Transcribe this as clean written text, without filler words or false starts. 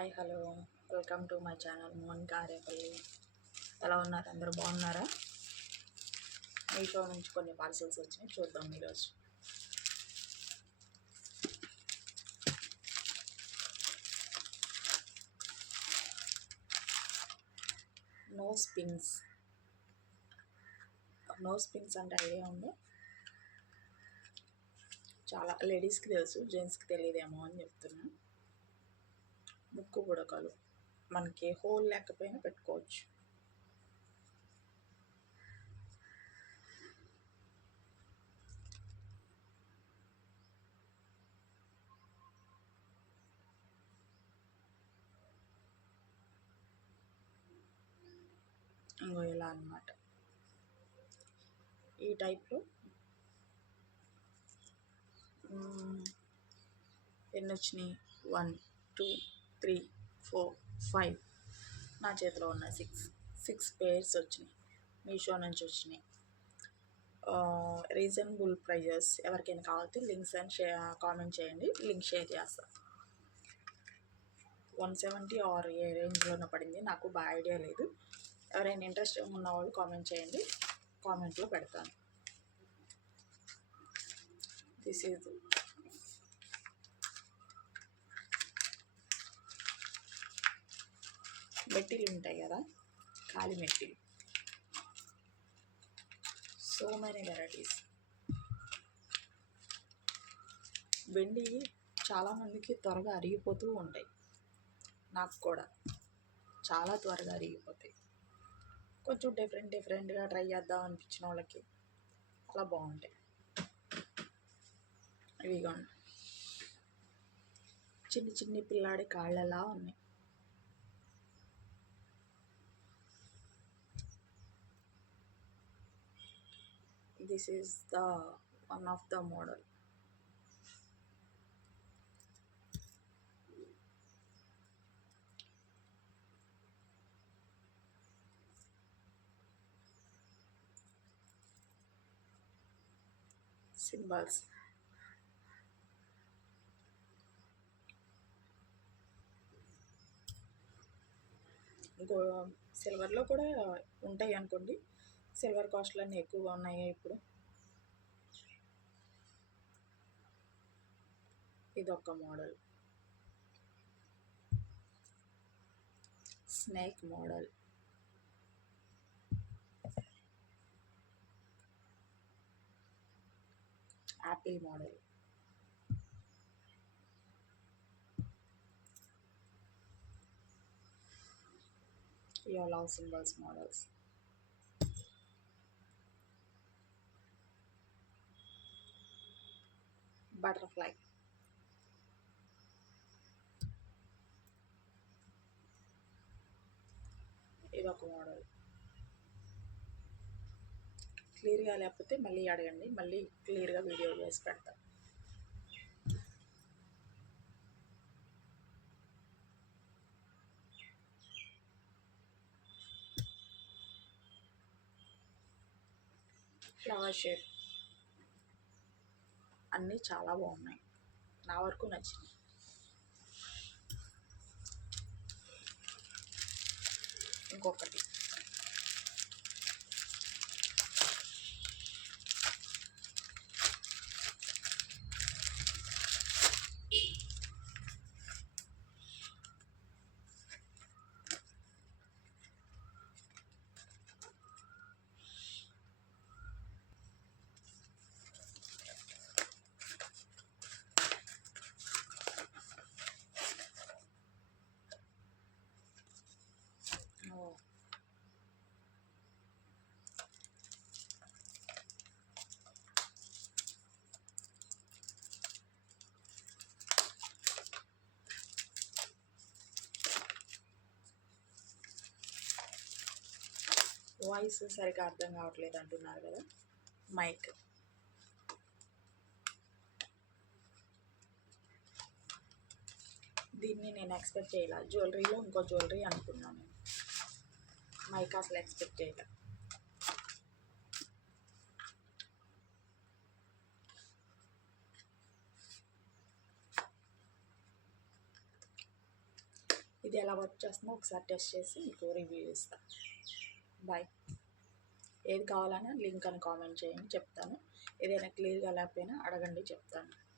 Hi hello welcome to my channel Mohan కారేపల్లి. ఎలా ఉన్నారు? అందరూ బాగున్నారా? మీషో నుంచి కొన్ని పార్సల్స్ వచ్చినాయి, చూద్దాం ఈరోజు. నోస్ పిన్స్ అంటే ఐడియా ఉంది. చాలా లేడీస్కి తెలుసు, జెంట్స్కి తెలియదేమో అని చెప్తున్నా. ముక్కు పుడకలు మనకి హోల్ లేకపోయినా పెట్టుకోవచ్చు. ఇంకో ఇలా అన్నమాట. ఈ టైప్లో ఎన్ని వచ్చినాయి? 1 2 3 4 5 నా చేతిలో ఉన్నాయి. సిక్స్ పేర్స్ వచ్చినాయి, మీషో నుంచి వచ్చినాయి. Reasonable prices. ఎవరికైనా కావాలంటే లింక్స్ అని కామెంట్ చేయండి, లింక్ షేర్ చేస్తాను. 170 ఆర్ ఏ రేంజ్లోనే పడింది, నాకు బాగా ఐడియా లేదు. ఎవరైనా ఇంట్రెస్ట్ ఉన్న వాళ్ళు కామెంట్ చేయండి, కామెంట్లో పెడతాను. దిస్ ఈజ్ మెట్టిలు ఉంటాయి కదా, ఖాళీ మెట్టిలు. So many varieties. వెండి చాలామందికి త్వరగా అరిగిపోతూ ఉంటాయి, నాకు కూడా చాలా త్వరగా అరిగిపోతాయి. కొంచెం డిఫరెంట్గా ట్రై చేద్దాం అనిపించిన వాళ్ళకి అలా బాగుంటాయి. ఇవిగా చిన్ని పిల్లాడి కాళ్ళలా ఉన్నాయి. This is the one of the model. Symbols. సిల్వర్లో కూడా ఉంటాయి అనుకోండి. సిల్వర్ కాస్ట్లు అన్నీ ఎక్కువగా ఉన్నాయి ఇప్పుడు. ఇదొక model, snake model. Apple model. You love symbols models. Butterfly. ఇదొక మోడల్. క్లియర్గా లేకపోతే మళ్ళీ అడగండి, మళ్ళీ క్లియర్గా వీడియో చేసి పెడతాను. Flower shape. అన్నీ చాలా బాగున్నాయి, నా వరకు నచ్చినాయి. ఇంకొకటి వాయిస్ సరిగ్గా అర్థం కావట్లేదు అంటున్నారు కదా. మైక్. దీన్ని నేను ఎక్స్పెక్ట్ చేయాల. జ్యువెలరీలో ఇంకో జ్యువెలరీ అనుకున్నాను, మైక్ అసలు ఎక్స్పెక్ట్ చేయాల. ఇది ఎలా వర్క్ చేస్తుందో ఒకసారి టెస్ట్ చేసి మీకు రివ్యూ ఇస్తాను. బాయ్. ఏది కావాలన్నా లింక్ అని కామెంట్ చేయండి, చెప్తాను. ఏదైనా క్లియర్గా లేకపోయినా అడగండి, చెప్తాను.